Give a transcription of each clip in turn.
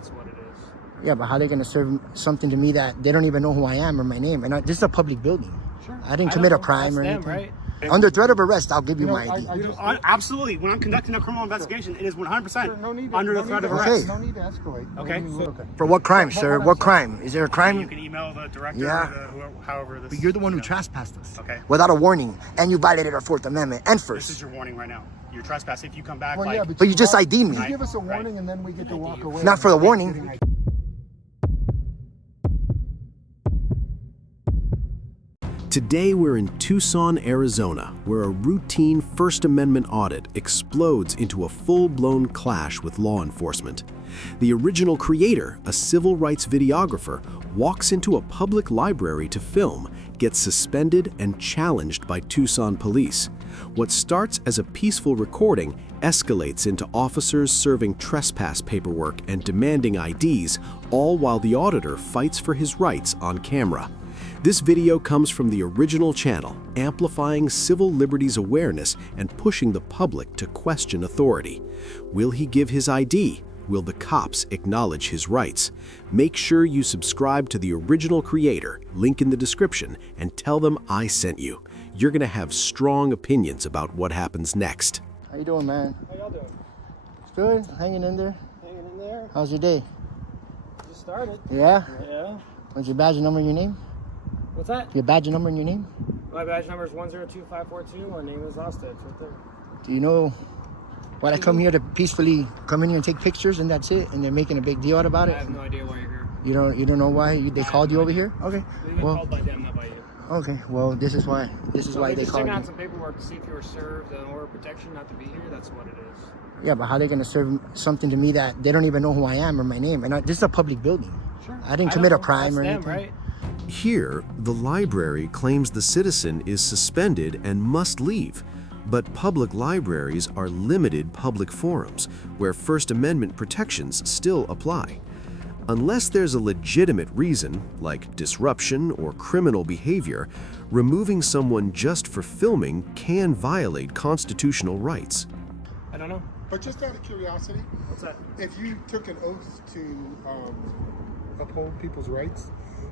that's what it is. Yeah, but how are they going to serve something to me that they don't even know who I am or my name? And this is a public building. Sure. I didn't commit a crime or anything. Right? Under threat of arrest, I'll give you my ID. Absolutely. When I'm conducting a criminal investigation, it is 100% under the threat of Okay. arrest. No need to escalate. Okay. For what crime, sir? What crime? Is there a You crime? can email the director Yeah. or however this. But you're the one who trespassed us. Okay. Without a warning. And you violated our Fourth Amendment. And This is first. your warning right now. You're trespassing. If you come back, Well, like, yeah, But you just ID'd me. You give us a warning and then we get to walk away. Not for the warning. Today we're in Tucson, Arizona, where a routine First Amendment audit explodes into a full-blown clash with law enforcement. The original creator, a civil rights videographer, walks into a public library to film, gets suspended and challenged by Tucson police. What starts as a peaceful recording escalates into officers serving trespass paperwork and demanding IDs, all while the auditor fights for his rights on camera. This video comes from the original channel, amplifying civil liberties awareness and pushing the public to question authority. Will he give his ID? Will the cops acknowledge his rights? Make sure you subscribe to the original creator, link in the description, and tell them I sent you. You're gonna have strong opinions about what happens next. How you doing, man? How y'all doing? It's good. Hanging in there. Hanging in there? How's your day? Just started. Yeah? Yeah. What's your badge number and your name? What's that? Your badge number and your name? My badge number is 102542. My name is Audit. It's right there. Do you know why I come here to peacefully come in here and take pictures and that's it? And they're making a big deal out about I it? have no idea why you're here. You don't know why they called you over here? Okay. You get Well, called by them, not by you. okay. Well, this is why They're they just called checking out you. some paperwork to see if you were served an order of protection not to be here. That's what it is. Yeah, but how are they going to serve something to me that they don't even know who I am or my name? And this is a public building. Sure. I didn't commit a crime That's or them, anything. right? Here, the library claims the citizen is suspended and must leave. But public libraries are limited public forums where First Amendment protections still apply. Unless there's a legitimate reason, like disruption or criminal behavior, removing someone just for filming can violate constitutional rights. I don't know. But just out of curiosity, What's that? if you took an oath to uphold people's rights,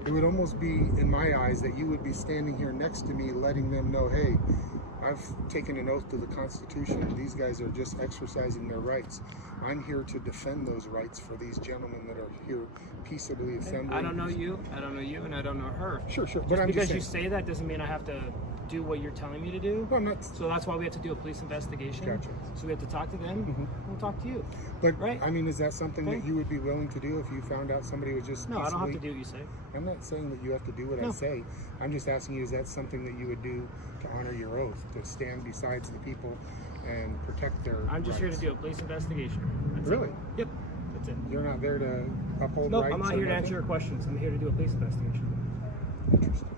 it would almost be, in my eyes, that you would be standing here next to me letting them know, hey, I've taken an oath to the Constitution and these guys are just exercising their rights. I'm here to defend those rights for these gentlemen that are here peaceably assembling. I don't know you, and I don't know her. Sure. Just But I'm because just you saying. say that doesn't mean I have to do what you're telling me to do. No, I'm not. So that's why we have to do a police investigation. Gotcha. So we have to talk to them. And we'll talk to you. But, Right. I mean, is that something Okay. that you would be willing to do if you found out somebody was just No, I don't have to peacefully- do what you say. I'm not saying that you have to do what I No. say. I'm just asking you, is that something that you would do to honor your oath, to stand besides the people and protect their I'm just rights? here to do a police investigation. That's Really? It. Yep. That's it. You're not there to uphold Nope, rights? I'm not or here to nothing? answer your questions. I'm here to do a police investigation. Interesting.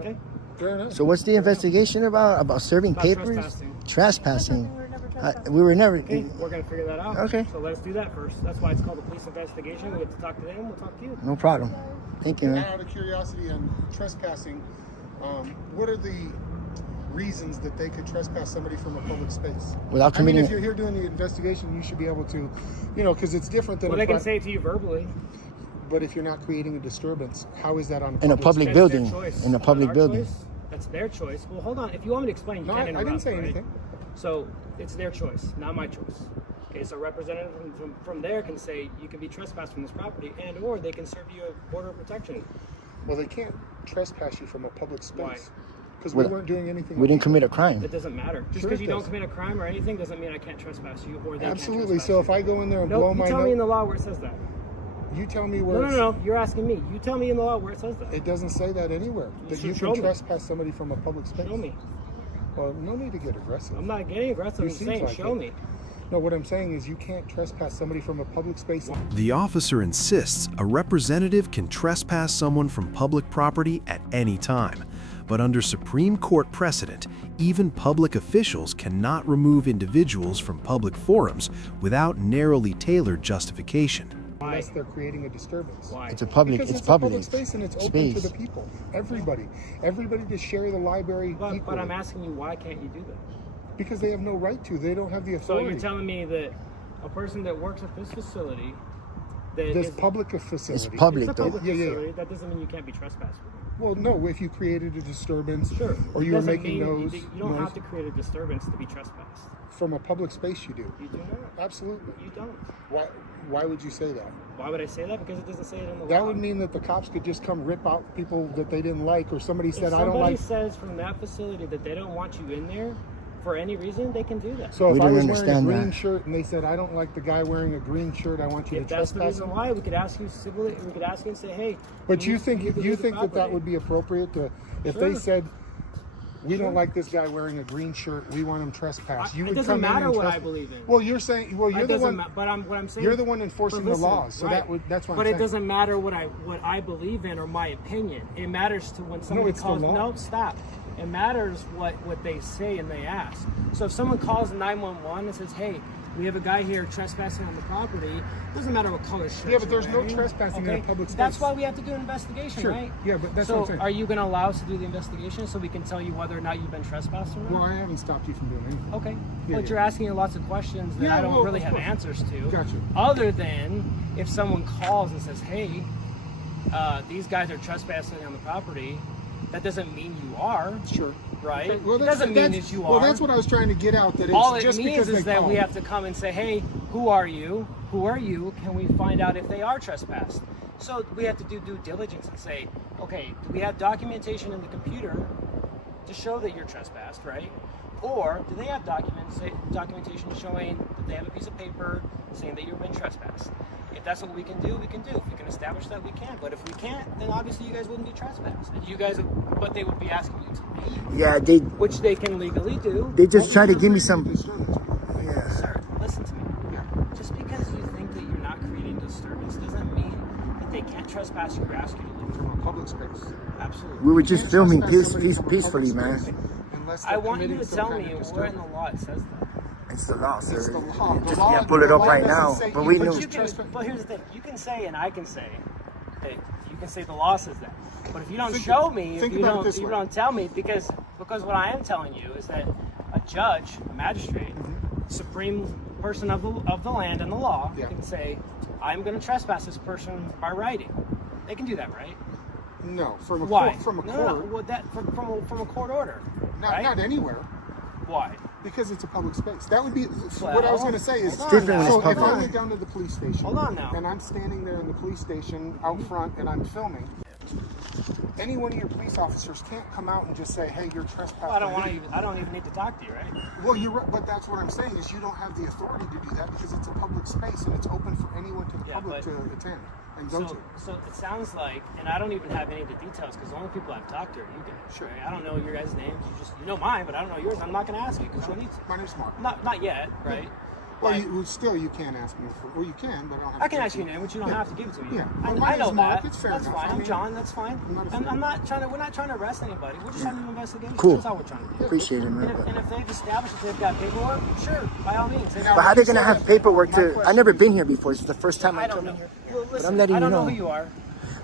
Okay? Fair enough. So what's the investigation about? About serving About papers? trespassing. Trespassing. We were never. Okay, we're going to figure that out. Okay. So let's do that first. That's why it's called a police investigation. We get to talk to them. We'll talk to you. No problem. Thank you, man. Out of curiosity on trespassing, what are the reasons that they could trespass somebody from a public space? Without I mean, committing. if you're here doing the investigation, you should be able to, because it's different than Well, a they can pri- say it to you verbally. But if you're not creating a disturbance, how is that on a In a public public space? That's building. their choice. In a public Our building. choice, that's their choice. Well, hold on. If you want me to explain, you No, can't I interrupt. didn't say right? anything. So it's their choice, not my choice. Okay, so a representative from there can say you can be trespassed from this property, and or they can serve you a order of protection. Well, they can't trespass you from a public Why? space. Because we Well, weren't doing anything. We didn't illegal. commit a crime. It doesn't matter. Just Sure because it you don't does. commit a crime or anything doesn't mean I can't trespass you or they Absolutely. can't So trespass if I go in there and you. blow No, my you tell me in nose, the law where it says that. you tell me where No. You're asking me. You tell me in the law where it says that. it doesn't say that anywhere. That should you show can me. trespass somebody from a public space. Show me. Well, no need to get aggressive. I'm not getting aggressive. You I'm seem saying like show it. me. No, what I'm saying is you can't trespass somebody from a public space. The officer insists a representative can trespass someone from public property at any time. But under Supreme Court precedent, even public officials cannot remove individuals from public forums without narrowly tailored justification. Unless they're creating a disturbance. Why? It's a public. Because It's a public. public space and it's open space. to the people. Everybody to share the library But equally. I'm asking you, why can't you do that? Because they have no right to. They don't have the So authority. you're telling me that a person that works at this facility This public facility. It's public. It's a public Yeah, yeah, yeah. facility. That doesn't mean you can't be trespassed with it. Well, no, if you created a disturbance, Sure. or you were making noise, You don't have to create a disturbance to be trespassed. from a public space, you do. You do not. Absolutely. You don't. Why would you say that? Why would I say that? Because it doesn't say it in the law. That would mean that the cops could just come rip out people that they didn't like, or somebody If said, I don't somebody like. says from that facility that they don't want you in there for any reason, they can do that. So if We I didn't was wearing a understand green that. shirt and they said, I don't like the guy wearing a green shirt, I want you If to that's the trespass reason him. why, we could ask you civilly. We could ask you and say, "Hey." But you think need to you leave the think that property. would be appropriate to, if Sure. they said, we don't like this guy wearing a green shirt, we want him trespassed. You It would doesn't come in matter and what I trespass. believe in. Well, you're saying, well, you're It the doesn't one. but what I'm saying. You're the one enforcing but listen, the laws, so right. that's what I'm But saying. it doesn't matter what I believe in or my opinion. It matters to when someone it's the calls. law. No, stop. It matters what they say and they ask. So if someone calls 911 and says, "Hey, we have a guy here trespassing on the property," it doesn't matter what color shirt. Yeah, but there's you're no wearing, trespassing in a okay? public That's space. why we have to do an investigation, Sure. right? Yeah, but that's so what I'm saying. are you going to allow us to do the investigation so we can tell you whether or not you've been trespassed or not? Well, I haven't stopped you from doing anything. Okay, Yeah, but yeah. you're asking me lots of questions that Yeah, I don't well, really of have course. answers to. Gotcha. Other than if someone calls and says, "Hey, these guys are trespassing on the property," that doesn't mean you are, Sure. right? Okay, well, it doesn't mean that you are. Well, that's what I was trying to get out. That it's All it just means because is they that called. we have to come and say, "Hey, who are you? Who are you? Can we find out if they are trespassed?" So we have to do due diligence and say, "Okay, do we have documentation in the computer to show that you're trespassed, right? Or do they have documentation showing that they have a piece of paper saying that you've been trespassed?" If that's what we can do, we can do. If we can establish that, we can. But if we can't, then obviously you guys wouldn't be trespassed. And you guys, but they would be asking you to leave, Yeah, they which they can legally do. just try to give me some. Yeah. Sir, listen to me. Just because you think that you're not creating disturbance doesn't mean that they can't trespass your grass you to leave. From a public space. Absolutely. We were just Can't filming trespass somebody from a peacefully, public man. space unless I they're want you committing to some tell kind me of where in disturbance. the law it says that. It's the law, sir. It's the law. The Just law- yeah, pull it the up law right doesn't now. say But you we can knew. You can, but here's the thing: you can say, and I can say, that you can say the law says that. But if you don't show me, if think you about it don't, this if you way. don't tell me, because what I am telling you is that a judge, a magistrate, supreme person of the land and the law, Yeah. can say, "I'm going to trespass this person by writing." They can do that, right? No, from a Why? court. From a no, court. no, no. Well, that from a court order. right? Not anywhere. Why? Because it's a public space. That would be Well, what I was going to say. Is hold on different when now. it's so if public. I went down to the police station, Hold on now. and I'm standing there in the police station out front, and I'm filming. Any one of your police officers can't come out and just say, "Hey, you're trespassing." Well, I don't even need to talk to you, right? Well, you're right, but that's what I'm saying is you don't have the authority to do that because it's a public space and it's open for anyone to the Yeah, public but- to attend and go to. So it sounds like, and I don't even have any of the details because the only people I've talked to are you guys. Sure. Right? I don't know your guys' names. You know mine, but I don't know yours. I'm not going to ask you because you need to. My name's Mark. Not yet, right? Well, Like, you can't ask me for. Well, you can, but I don't have I to can give ask it you to your name, but you don't have to give it to me. Yeah. I, Well, my I know name's Mark. that. It's fair That's enough. fine. I I'm mean, John. That's fine. I'm not I'm afraid. not trying to. We're not trying to arrest anybody. We're just having an investigation. Cool. That's all we're trying to do. Appreciate it, man. And if they've established that they've got paperwork, sure, by all means. But how they gonna have paperwork to? I never been here before. It's the first time I I don't come know. in here. Well, listen, I'm letting I don't you know know. who you are.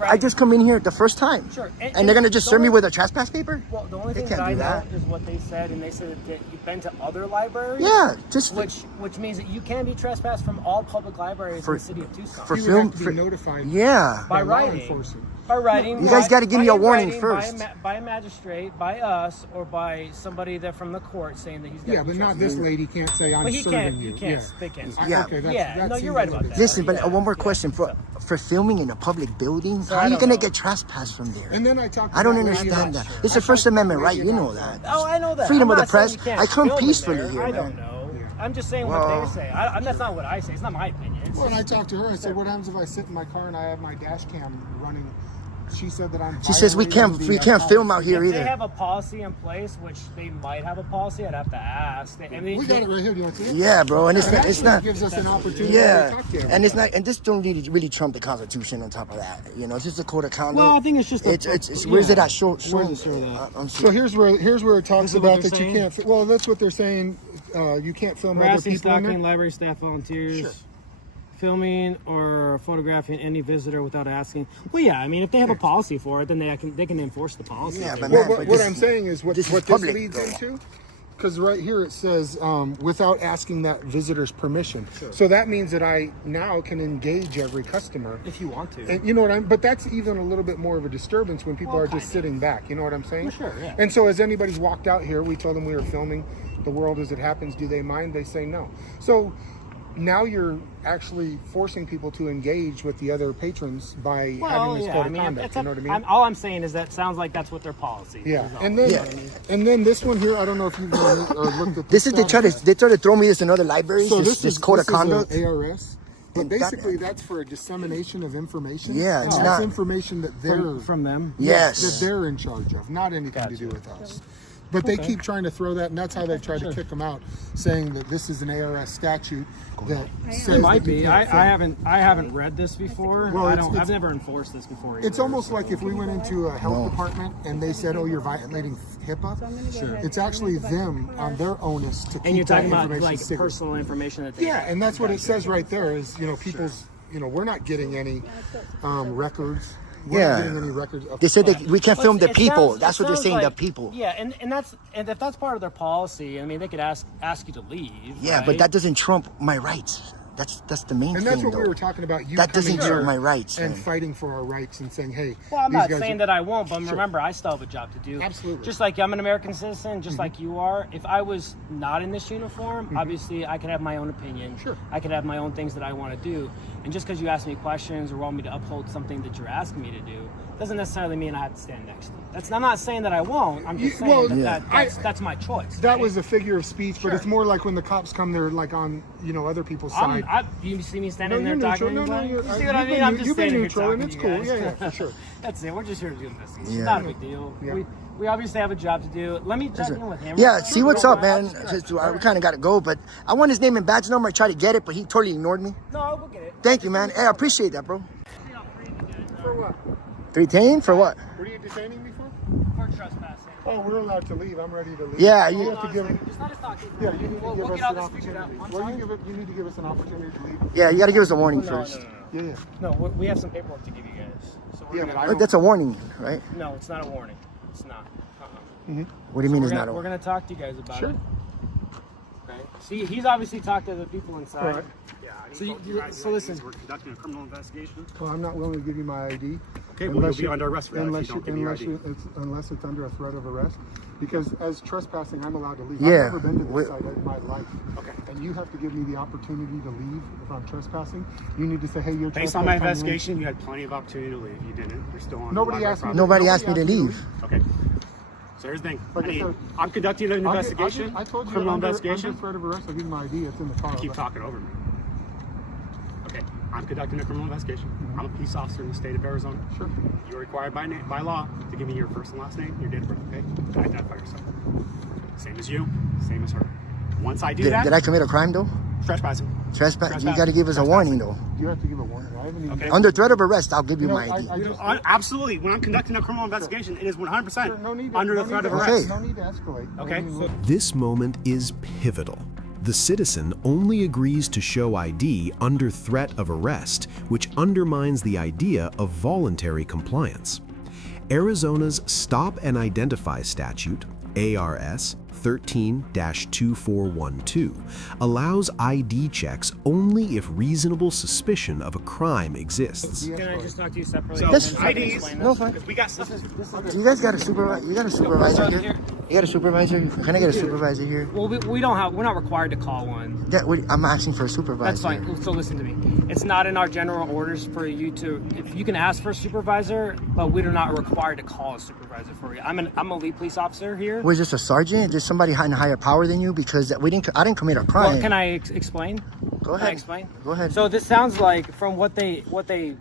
I Right? just come in here the first time. Sure. And they're gonna just the serve me only- with a trespass paper? Well, the only They thing can't that I do know that. is what they said, and they said that you've been to other libraries. Yeah, just Which means that you can be trespassed from all public libraries For- in the city of Tucson. for You film. would have to be notified. Yeah. by law writing. enforcement. By writing. You guys gotta give me a by warning writing, first. By a magistrate, by us, or by somebody that from the court saying that he's got. Yeah, but not this lady can't say I'm But he serving can't. you. You can't. Yeah. They can't. Yeah. Okay, that's, Yeah, that no, seems you're a right little about bit- that. Listen, but Yeah, one more yeah, question so- for filming in a public building. So How I are you don't gonna know. get trespassed from there? And then I talked. I don't to that lady understand about- that. It's the First Amendment, right? You know that. Oh, I know that. Freedom I'm of the not saying press. you can't I come film in peacefully there. here, I man. don't know. I'm just saying Well- what they say. That's not what I say. It's not my opinion. It's Well, and I just- talked to her. I said, "What happens if I sit in my car and I have my dash cam running?" She said that I'm. She says we can't film out here If they either. have a policy in place, which they might have a policy, I'd have to ask. I mean, We got it right here. Do you want to see it? Yeah, bro, and it's It not. It's actually not. gives us an opportunity Yeah, to talk to and it's everybody. not. And this don't really trump the Constitution. On top of that, you know, it's just a code of conduct. Well, I think it's just a- It's where's it at? Show. Where's it show that? I'm So here's where it talks This is what about they're that saying? you can't. Well, that's what they're saying. You can't film other harassing, people in stalking, there. library staff, volunteers, Sure. filming or photographing any visitor without asking. Well, yeah, I mean, if they have a policy for it, then they can enforce the policy. Yeah, but Well, man, what this- I'm saying is what this is this public, leads though. into because right here it says without asking that visitor's permission. So that means that I now can engage every customer. If you want to. And you know what I'm, but that's even a little bit more of a disturbance when people are just sitting back. You know what I'm saying? Sure, yeah. And so as anybody's walked out here, we told them we were filming The World as It Happens. Do they mind? They say no. So now you're actually forcing people to engage with the other patrons by having this code of conduct. You know what I mean? All I'm saying is that sounds like that's what their policy. Yeah, is all. and then You know what I mean? and then this one here, I don't know if you've looked at This is they try to throw me this in other libraries. So this code of conduct. Is ARS, but And that- basically that's for a dissemination of information. Yeah, it's and not- that's information that they're From them. Yes. that they're in charge of, not anything to do with us. But they keep trying to throw that, and that's how they try to kick them out, saying that this is an ARS statute that says It might that you be. can't film. I haven't read this before. Well, I've never enforced this before. It's either. almost like if we went into a health department and they said, "Oh, you're violating HIPAA." Sure. It's actually them on their onus to keep And you're that talking about information like secret. personal information that they Yeah, and that's what it says right there. Is people's. We're not getting any records. We're not getting any records. Of They said that we can't film the It people. sounds- That's it what they're sounds saying. like- The people. Yeah, and if that's part of their policy, I mean, they could ask you to leave. Yeah, right? but that doesn't trump my rights. That's the main And thing. that's what though. we were talking about. You That doesn't coming trump here my rights. and man. fighting for our rights and saying, "Hey, Well, I'm these not guys saying are-" that I won't, but Sure. remember, I still have a job to do. Absolutely. Just like I'm an American citizen, just like you are. If I was not in this uniform, obviously I could have my own opinion. Sure. I could have my own things that I want to do. And just because you ask me questions or want me to uphold something that you're asking me to do, doesn't necessarily mean I have to stand next to you. I'm not saying that I won't. I'm just saying Well, that's my choice. That right? was a figure of speech, but Sure. it's more like when the cops come, they're like on other people's side. You see me standing No, there you're talking neutral. to No, you? you're- You see you've what I been mean? I'm neu- just you've been standing here neutral, talking and to it's you cool. guys. Yeah, for sure. That's it. We're just here to do an investigation. Yeah. It's not a big deal. Yeah. We obviously have a job to do. Let me check in with him. Yeah, see what's up, man. Sure. Just, we kind of got to go, but I want his name and badge number. I tried to get it, but he totally ignored me. No, I'll go get it. Thank you, man. Hey, I appreciate that, bro. For what? 310 for what? What are you detaining me for? For trespassing. Oh, we're allowed to leave. I'm ready to leave. Yeah, you you- have to give. Just let us talk. Yeah, you need to We'll give get us all an this figured out. opportunity. I'm Well, sorry. you need to give us an opportunity to leave. Yeah, you got to give us a warning No, first. Yeah, yeah. No, we have some paperwork to give you guys. So we're Yeah, gonna, but I Look, that's a warning, right? no, it's not a warning. It's not. What do you mean it's We're not gonna, a we're warning? gonna talk to you guys about Sure. it. Okay. See, he's obviously talked to the people inside. All right. Yeah, I So need you- both you guys so listen. IDs. We're conducting a criminal investigation. Well, I'm not willing to give you my ID. Okay, well, you'll be under arrest for that if you don't give me your ID. Unless it's under a threat of arrest. Because as trespassing, I'm allowed to leave. Yeah. I've never been to We- this site in my life. Okay. And you have to give me the opportunity to leave if I'm trespassing. You need to say, hey, you're Based on my trespassing. investigation, you had plenty of opportunity to leave. You didn't. You're still on. Nobody the library asked me. property. Nobody asked me to leave. Okay. So here's the thing. Like I said, I'm conducting an I'll get- investigation. I told you criminal under investigation. threat of arrest. I'll give you my ID. It's in the car. Keep talking over me. Okay, I'm conducting a criminal investigation. I'm a peace officer in the state of Arizona. Sure. You're required by law to give me your first and last name, your date of birth, okay? To identify yourself. Same as you, same as her. Once I do Did, that, did I commit a crime, though? trespassing. Trespass? You got to give us a warning, though. You have to give a warning. I haven't even. Okay. Under threat of arrest, I'll give you You know, my ID. I just, Absolutely. When I'm conducting a criminal investigation, it is 100% no need to, under no the threat need of to- arrest. No need to escalate. Okay. This moment is pivotal. The citizen only agrees to show ID under threat of arrest, which undermines the idea of voluntary compliance. Arizona's Stop and Identify statute, ARS 13-2412, allows ID checks only if reasonable suspicion of a crime exists. Can I just talk to you separately? So, That's- IDs, Explain No, this? fine. if we got stuff. Do you guys got a supervisor? You got a supervisor here? You got a supervisor? Can I get a supervisor here? Well, we don't have. We're not required to call one. I'm asking for a supervisor. That's fine. So listen to me. It's not in our general orders for you to. If you can ask for a supervisor, but we are not required to call a supervisor for you. I'm a lead police officer here. Was this a sergeant? Is somebody in higher power than you? Because I didn't commit a crime. Well, can I explain? Go Can I ahead. explain? Go ahead. So this sounds like from what they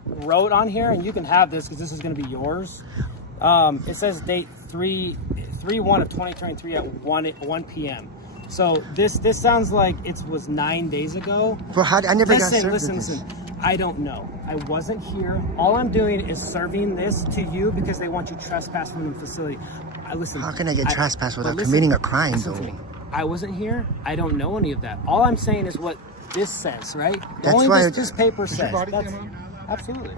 wrote on here, and you can have this because this is going to be yours. It says date 3/1 of 2023 at 1 p.m. So this sounds like it was 9 days ago. For how, I never got Listen, served listen, with this. listen. I don't know. I wasn't here. All I'm doing is serving this to you because they want you trespassing from the facility. Listen. How can I get trespassed but without listen- committing a crime, listen though? to me. I wasn't here. I don't know any of that. All I'm saying is what this says, right? That's Only why this paper says. body That's- cam on? Absolutely.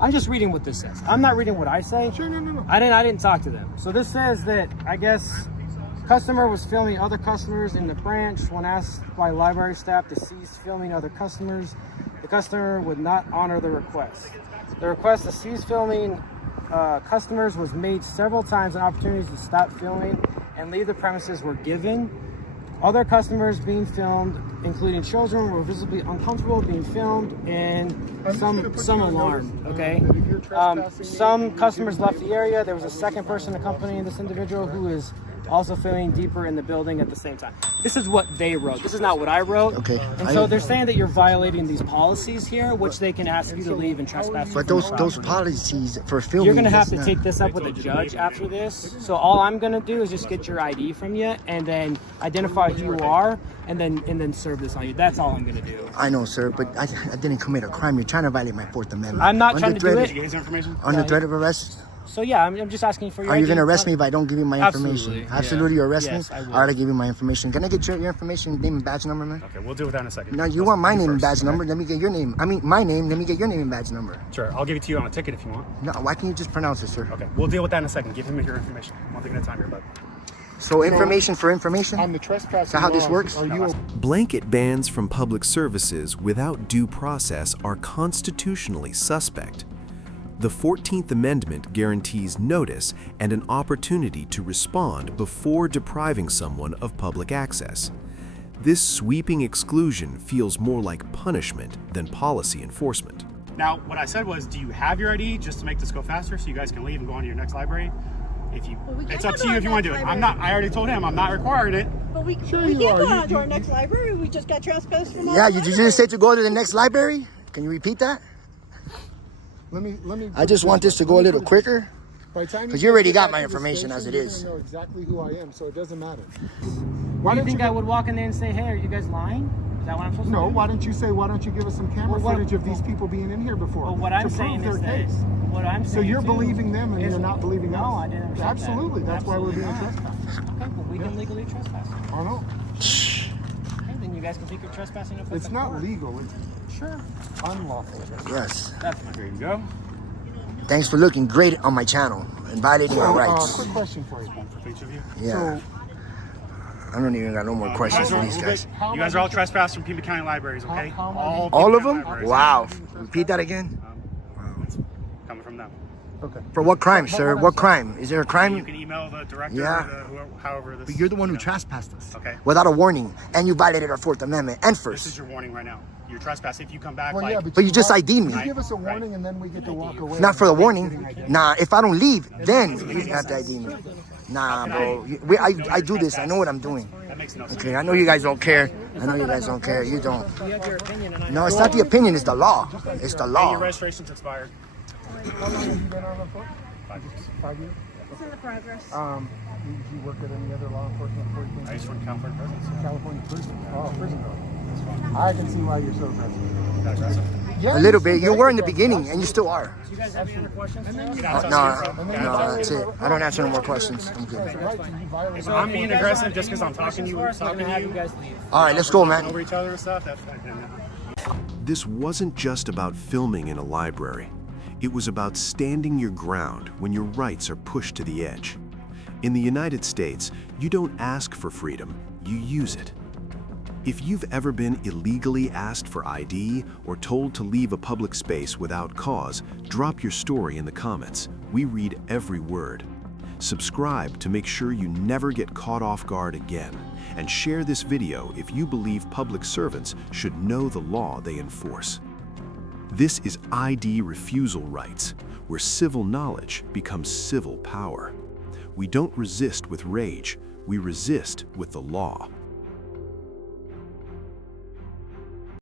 I'm just reading what this says. I'm not reading what I say. Sure, no. I didn't talk to them. So this says that I guess customer was filming other customers in the branch. When asked by library staff to cease filming other customers, the customer would not honor the request. The request to cease filming customers was made several times, and opportunities to stop filming and leave the premises were given. Other customers being filmed, including children, were visibly uncomfortable being filmed, and some alarmed. Okay. Some customers left the area. There was a second person accompanying this individual who is also filming deeper in the building at the same time. This is what they wrote. This is not what I wrote. Okay. And so they're saying that you're violating these policies here, which they can ask you to leave and trespass. But those policies for filming. You're gonna have to take this up with a judge after this. So all I'm gonna do is just get your ID from you and then identify who you are and then serve this on you. That's all I'm gonna do. I know, sir, but I didn't commit a crime. You're trying to violate my Fourth Amendment. I'm not trying to do Did you it. get his information? Under threat of arrest. So yeah, I'm just asking for your Are you ID. going to arrest me if I don't give you my information? Absolutely, yeah. Absolutely, you arrest Yes, me? I will. All right, I give you my information. Can I get your information, name and badge number, man? Okay, we'll deal with that in a second. No, you Let's want my do name and first, badge number. Let me get your name. I mean, my name. Let me get your name and badge number. Sure, I'll give it to you on a ticket if you want. No, why can't you just pronounce it, sir? Okay, we'll deal with that in a second. Give him your information. One thing at a time here, bud. So information for information? On the trespass. Is that how this works? Are you Blanket bans from public services without due process are constitutionally suspect. The 14th Amendment guarantees notice and an opportunity to respond before depriving someone of public access. This sweeping exclusion feels more like punishment than policy enforcement. Now, what I said was, do you have your ID just to make this go faster so you guys can leave and go on to your next library? If you, Well, we it's can't up go to you to if you our want to do next it. I'm library. not. I already told him I'm not requiring it. But we Sure can't you are. go on You- to our next library. We just got trespassed from our Yeah, you library. just say to go to the next library? Can you repeat that? Let me. I just want this to go a little quicker. By the time 'Cause you already get got back my to the information as station, it you're is. gonna know exactly who I am, so it doesn't matter. Why do you think I would walk in there and say, "Hey, are you guys lying"? Is that what I'm supposed to do? No, why don't you say, why don't you give us some camera Well, what- footage of these people being in here before? Well, what I'm to saying prove is their that case. what I'm saying. So you're too believing them and is- you're not believing us? No, I didn't understand that. Absolutely, that's why we're being Absolutely not. trespassed. Okay, well, we can legally trespass. Oh no, Okay, then you guys can take your trespassing up. it's not legal, it's Sure. unlawful. Yes. That's fine. There you go. Thanks for looking great on my channel and violating my rights. Quick question for you. For each of you. Yeah. I don't even got no more questions for these guys. You guys are all trespassed from Pima County libraries, okay? how All of Pima them? County libraries. Wow. Repeat that again. It's coming from them. Okay. For what crime, sir? What crime? Is there a You crime? can email the director Yeah. or whoever, however this. But you're the one who you know. trespassed us. Okay. Without a warning, and you violated our Fourth Amendment and This is First. your warning right now. You're trespassing. If you come back, Well, like, yeah, But you just ID'd me. You give us a warning and then we get to walk away. Not for the warning. Nah, if I don't leave, then you have to ID me. Nah, bro. I do this. I know what I'm doing. that makes no sense. Okay, I know you guys don't care. I know you guys don't care. You don't. You have your opinion, and I No, it's not the opinion. It's the law. It's the And law. your registration's expired. How long have you been on the force? 5 years. 5 years? It's in the progress. Did you work at any other law enforcement before you came I to used to work in California prisons. California prison? Oh, prison guard. I can see why you're so aggressive. That aggressive. Yeah, A little you're bit. You very were in the aggressive. beginning, and you still are. Do you guys have any other questions? for us? No, that's it. I don't answer no more questions. I'm good. If I'm being aggressive just because I'm talking to you, I'm gonna have you guys leave. All right, let's go, man. over each other and stuff, that's fine. This wasn't just about filming in a library. It was about standing your ground when your rights are pushed to the edge. In the United States, you don't ask for freedom, you use it. If you've ever been illegally asked for ID or told to leave a public space without cause, drop your story in the comments. We read every word. Subscribe to make sure you never get caught off guard again, and share this video if you believe public servants should know the law they enforce. This is ID refusal rights, where civil knowledge becomes civil power. We don't resist with rage, we resist with the law.